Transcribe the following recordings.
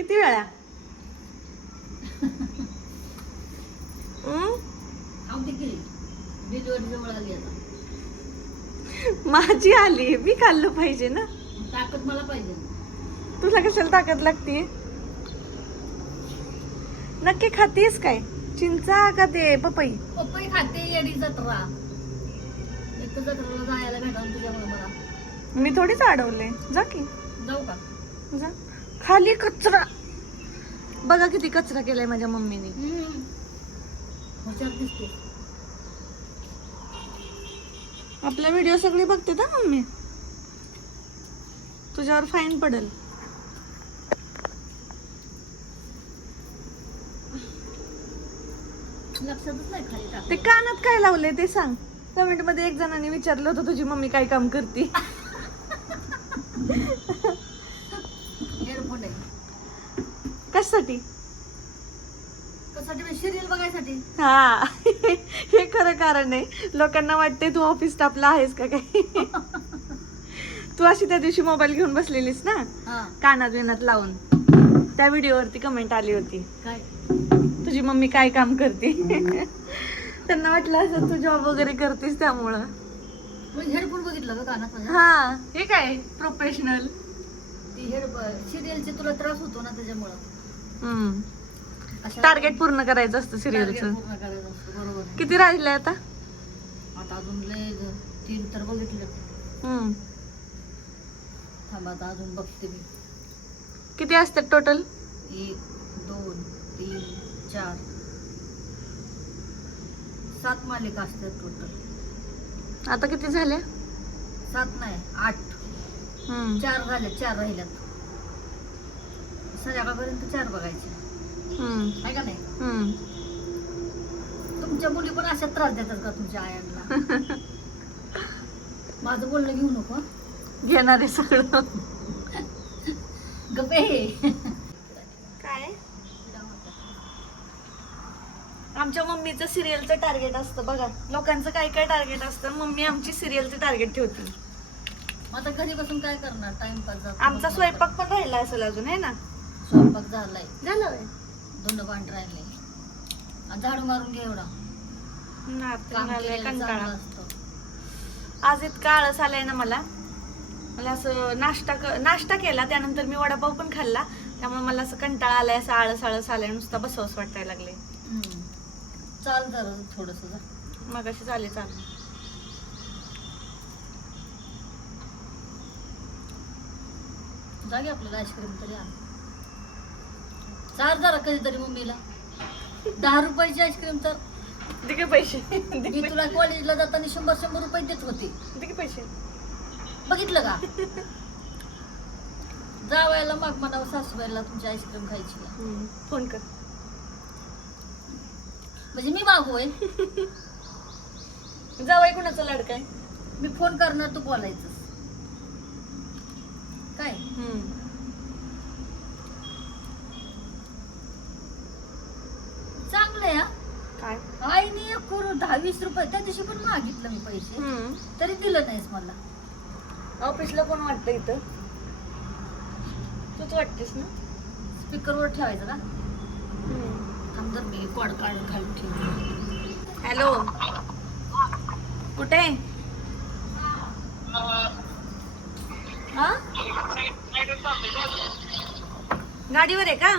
किती वेळा? माझी आली, मी खाल्लं पाहिजे ना. ताकद मला पाहिजे. तुला कशाला ताकद लागते? नक्की खातीस काय? चिंचा का ते पपई? पपई खाते. येडी जत्रा एक तर जत्रेला जायला भेटावं तुझ्यामुळे मला. मी थोडीच अडवले. जा की जाऊ का? जा. खाली कचरा बघा, किती कचरा केलाय माझ्या मम्मीने. हुशार दिसते. आपला व्हिडिओ सगळी बघते ना मम्मी. तुझ्यावर फाईन पडेल. लक्षातच नाही खाली टाक. ते कानात काय लावलंय ते सांग. कमेंट मध्ये एक जणांनी विचारलं होतं तुझी मम्मी काय काम करते. हेडफोन आहे. कशासाठी? कशासाठी? सिरियल बघायसाठी. हा. हे खरं कारण आहे. लोकांना वाटते तू ऑफिस स्टाफला आहेस का काय. तू अशी त्या दिवशी मोबाईल घेऊन बसलेलीस ना, हा. कानात विनात लावून. त्या व्हिडिओवरती कमेंट आली होती, काय तुझी मम्मी काय काम करते. त्यांना वाटलं असं तू जॉब वगैरे करतेस त्यामुळं. हेडफोन बघितलं का कानात माझ्या? हा, हे काय प्रोफेशनल. ती सिरियलचे तुला त्रास होतो ना त्याच्यामुळं. अशा टार्गेट पूर्ण करायचं असतं target सिरियलचं. पूर्ण करायचं असतं. बरोबर आहे. किती राहिलंय आता? आता अजून लय 3 तर बघितलं. थांबा आता अजून बघते मी. किती असतात टोटल? 1 2 3 4 7 मालिका असतात टोटल. आता किती झाल्या? 7 नाही 8. 4 झाल्या, 4 राहिल्यात. संध्याकाळपर्यंत 4 बघायचे आहे का नाही? तुमच्या मुली पण अशा त्रास देतात का तुमच्या आयांना? माझं बोलणं घेऊ नको हं? घेणार आहे सगळं. गप्पे. काय आमच्या मम्मीचं सिरियलचं टार्गेट असतं बघा. लोकांचं काय काय टार्गेट असतं, मम्मी आमची सिरियलचं टार्गेट ठेवते. आता घरी बसून काय करणार? टाइमपास जातो. आमचा स्वयंपाक पण राहिला असेल अजून, आहे ना? स्वयंपाक झालाय. झालं धुणं भांडी राहिलंय. आणि झाडू मारून घे एवढा. काम केलेलं कंटाळा. चांगलं असतं. आज इतका आळस आलाय ना मला असं नाश्ता केला, त्यानंतर मी वडापाव पण खाल्ला, त्यामुळे मला असं कंटाळा आलाय, असं आळस आलाय, नुसता बसवस वाटायला लागले. चाल जरा थोडस जा. मग अशी चालू जागे आपल्याला आईस्क्रीम तरी आण. चार जरा कधीतरी मम्मीला. 10 रुपयाची आईस्क्रीम तर दे की पैसे. मी तुला कॉलेजला जाताना 100 रुपये देत होते. दे की पैसे. बघितलं का? जावायला मग म्हणावं सासूबाईला तुमची आईस्क्रीम खायची. फोन कर. म्हणजे मी मागू आहे. जावाई कुणाचा लाडका आहे? मी फोन करणार, तू बोलायचं काय? चांगलं आहे. काय आईने एक करू 10-20 रुपये त्या दिवशी पण मागितलं मी पैसे, तरी दिलं नाहीस मला. ऑफिसला कोण वाटतं इथं? तूच वाटतेस ना? स्पीकरवर ठेवायचं का? थांब मी कॉड काढून खाली ठेव. हॅलो, कुठे? हा, गाडीवर आहे का?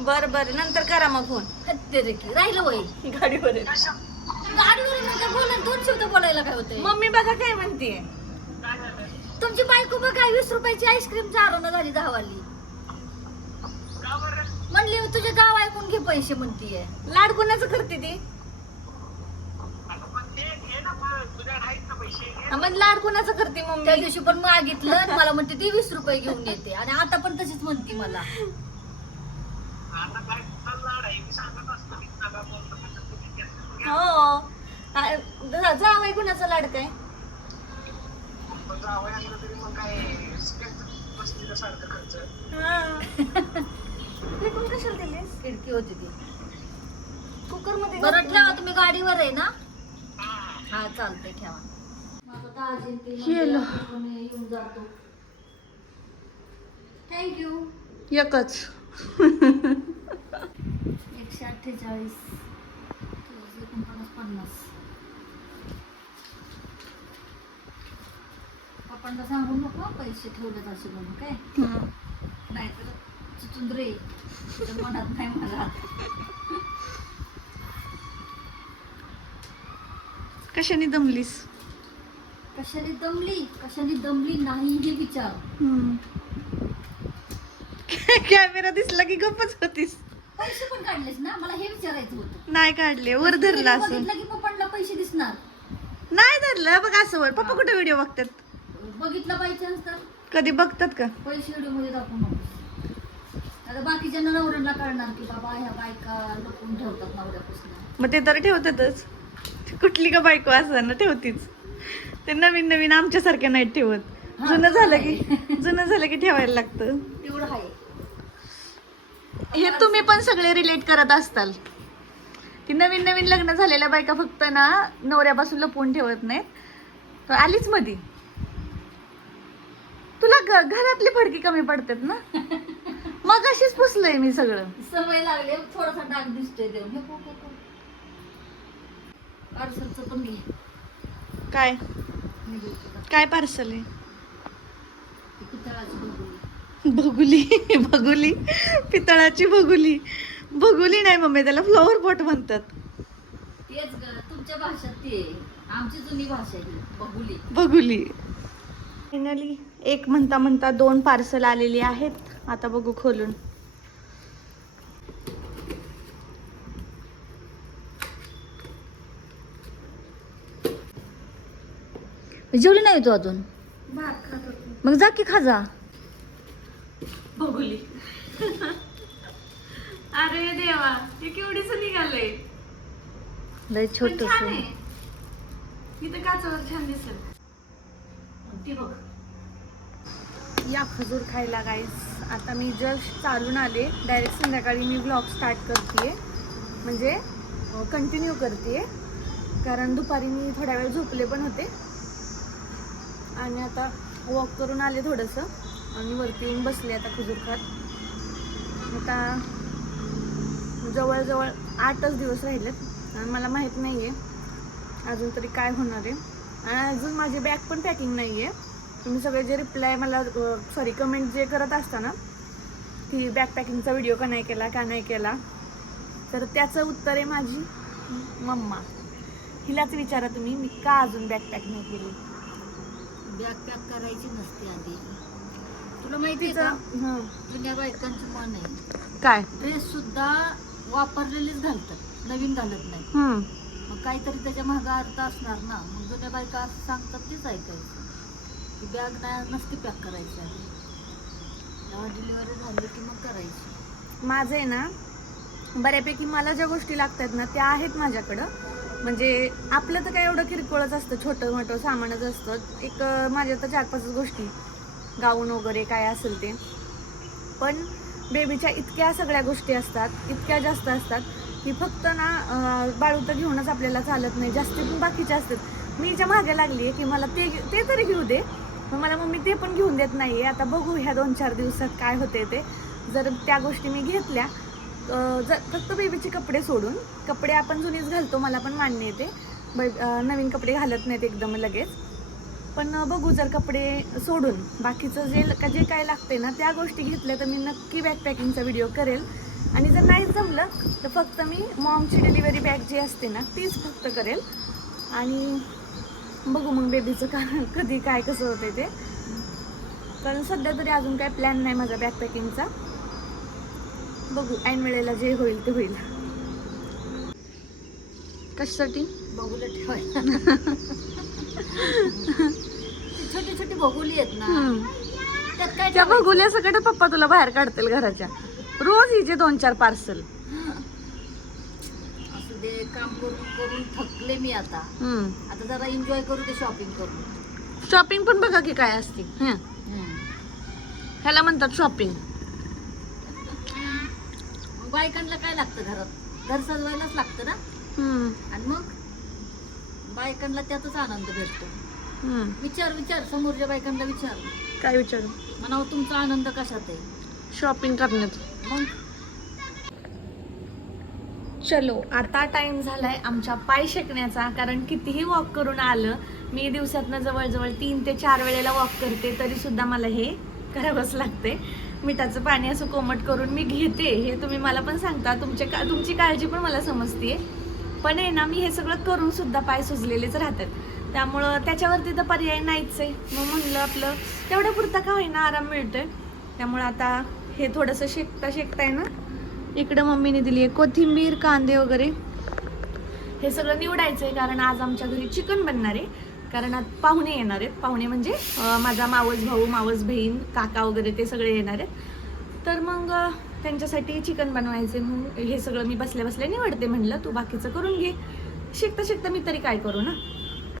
बर बर, नंतर करा मग फोन. रे की राहिलं वय गाडीवर आहे. गाडीवर बोला, 2 शब्द बोलायला काय होते? मम्मी बघा काय म्हणतीये. तुमची बायको बघ काय 20 रुपयाची आईस्क्रीम चारवणं झाली 10 वाली. म्हणली तुझे गाव ऐकून घे पैसे म्हणतीये. लाड कोणाचं करते ती? मग लाड कोणाचं करते त्या मम्मी? दिवशी पण मागितलं, मला म्हणते ती 20 रुपये घेऊन येते, आणि आता पण तशीच म्हणती मला. हो, जावाई कुणाचा लाडका आहे? कोण कशाला दिलीस? खिडकी होती ती. कुकर मध्ये बरं ठेवा, तुम्ही गाडीवर आहे ना? हा चालतंय, ठेवा. येऊन जातो. थँक्यू. एकच. 148 49. पप्पांना सांगू नको पैसे ठेवलेत असे म्हणून काय, नाहीतर चुचून रे तुझ्या मनात नाही मला. कशाने दमलीस? कशाने दमली नाही हे विचार. कॅमेरा दिसला की गप्पच होतीस. पैसे पण काढलेस ना, मला हे विचारायचं होतं. नाही काढले, वर धरला असं. बघितलं की पप्पांना पैसे दिसणार. नाही धरलं बघ असं वर. पप्पा कुठे व्हिडिओ बघतात? बघितलं बाय चान्स तर कधी बघतात का? पैसे व्हिडिओ मध्ये दाखवू नको. आता बाकीच्या नवऱ्यांना कळणार की बाबा ह्या बायका लपून ठेवतात नवऱ्यापासून. मग ते तर ठेवतातच. कुठली का बायको असताना ठेवतीच. ते नवीन नवीन आमच्यासारख्या नाही ठेवत. जुनं झालं की ठेवायला लागतं. तेवढं आहे. हे तुम्ही पण सगळे रिलेट करत असताल की नवीन नवीन लग्न झालेल्या बायका फक्त ना नवऱ्यापासून लपवून ठेवत नाहीत. तर आलीच मधी तुला घरातली फडकी कमी पडतात ना. मग अशीच पुसलंय मी सगळं. सवय लागली. थोडासा डाग दिसतोय देऊन हे पार्सलचं पण घे. काय मी घेऊ तुला. काय पार्सल आहे? ती पितळाची बघू. भगुली. भगुली पितळाची भगुली. भगुली नाही मम्मी, त्याला फ्लॉवर पॉट म्हणतात. तेच ग, तुमच्या भाषेत ते, आमची जुनी भाषा ही बघुली. भगुली. फायनली एक म्हणता म्हणता 2 पार्सल आलेली आहेत. आता बघू खोलून. जेवली नाही तू अजून? मग जा की खा जा. भगुली. अरे देवा, हे केवढीच निघालंय. लय पण छोट छान आहे. इथं काचावर छान दिसेल. ती बघ. या खजूर खायला गाईस. आता मी जस्ट चालून आले. डायरेक्ट संध्याकाळी मी व्लॉग स्टार्ट करते, म्हणजे कंटिन्यू करते. कारण दुपारी मी थोड्या वेळ झोपले पण होते आणि आता वॉक करून आले थोडंसं आणि वरती येऊन बसले आता खजूर खात. आता जवळजवळ 8च दिवस राहिलेत आणि मला माहीत नाही आहे अजून तरी काय होणार आहे. आणि अजून माझी बॅग पण पॅकिंग नाही आहे. तुम्ही सगळे जे रिप्लाय मला कमेंट जे करत असता ना की बॅग पॅकिंगचा व्हिडिओ का नाही केला, तर त्याचं उत्तर आहे माझी मम्मा. हिलाच विचारा तुम्ही, मी का अजून बॅग पॅक नाही केली. बॅग पॅक करायची नसते आधी. तुला माहिती आहे का, जुन्या बायकांचं मन आहे काय ड्रेस सुद्धा वापरलेलीच घालतात, नवीन घालत नाही. मग काहीतरी त्याच्या मागं अर्थ असणार ना. मग जुन्या बायका असं सांगतात तेच ऐकायचं. की बॅग नसते पॅक करायची आधी, जेव्हा डिलिव्हरी झाली की मग करायची. माझं आहे ना बऱ्यापैकी मला ज्या गोष्टी लागतात ना त्या आहेत माझ्याकडं. म्हणजे आपलं तर काय एवढं किरकोळच असतं, छोटं मोठं सामानच असतं. एक माझ्या तर 4-5 गोष्टी, गाऊन वगैरे काय असेल ते. पण बेबीच्या इतक्या सगळ्या गोष्टी असतात, इतक्या जास्त असतात की फक्त ना बाळू तर घेऊनच आपल्याला चालत नाही. जास्ती पण बाकीच्या असतात. मी हिच्या मागे लागली आहे की मला ते तरी घेऊ दे. मग मला मम्मी ते पण घेऊन देत नाही आहे. आता बघू ह्या 2-4 दिवसात काय होते ते. जर त्या गोष्टी मी घेतल्या, फक्त बेबीचे कपडे सोडून, कपडे आपण जुनीच घालतो, मला पण मान्य येते. नवीन कपडे घालत नाहीत एकदम लगेच. पण बघू, जर कपडे सोडून बाकीचं जे काय लागते ना त्या गोष्टी घेतल्या तर मी नक्की बॅकपॅकिंगचा व्हिडिओ करेल. आणि जर नाही जमलं तर फक्त मी मॉमची डिलिव्हरी बॅग जी असते ना तीच फक्त करेल. आणि बघू मग बेबीचं कधी काय कसं होते ते. कारण सध्या तरी अजून काय प्लॅन नाही माझा बॅकपॅकिंगचा. बघू ऐन वेळेला जे होईल ते होईल. कशासाठी? बघूला ठेवायला. छोटी छोटी बघुली आहेत ना, त्यात काय त्या बघुल्या सगळं पप्पा तुला बाहेर काढतील घराच्या. रोज हिचे 2-4 पार्सल. असं दे, काम करून करून थकले मी आता. आता जरा एन्जॉय करू ते, शॉपिंग करू. शॉपिंग पण बघा की काय असते. ह्याला म्हणतात शॉपिंग. बायकांना काय लागतं घरात? घर सजवायलाच लागतं ना. आणि मग बायकांना त्यातच आनंद भेटतो. विचार समोरच्या बायकांना विचार. काय विचारू? म्हणावं तुमचा आनंद कशात आहे? शॉपिंग करण्यात. मग चलो आता टाइम झालाय आमच्या पाय शेकण्याचा, कारण कितीही वॉक करून आलं, मी दिवसातनं जवळजवळ 3 ते 4 वेळेला वॉक करते, तरी सुद्धा मला हे करावंच लागते. मिठाचं पाणी असं कोमट करून मी घेते, हे तुम्ही मला पण सांगता, तुमची काळजी पण मला समजते. पण आहे ना, मी हे सगळं करून सुद्धा पाय सुजलेलेच राहतात, त्यामुळं त्याच्यावरती तर पर्याय नाहीच आहे. मग म्हणलं आपलं तेवढ्या पुरता का होईना आराम मिळतोय, त्यामुळं आता हे थोडंसं शेकताय ना, इकडं मम्मीने दिली आहे कोथिंबीर, कांदे वगैरे, हे सगळं निवडायचं आहे, कारण आज आमच्या घरी चिकन बनणार आहे. कारण आज पाहुणे येणार आहेत, पाहुणे म्हणजे माझा मावस भाऊ, मावस बहीण, काका वगैरे ते सगळे येणार आहेत. तर मग त्यांच्यासाठी चिकन बनवायचे, म्हणून हे सगळं मी बसल्या बसल्या निवडते. म्हणलं तू बाकीचं करून घे, शिकता मी तरी काय करू ना.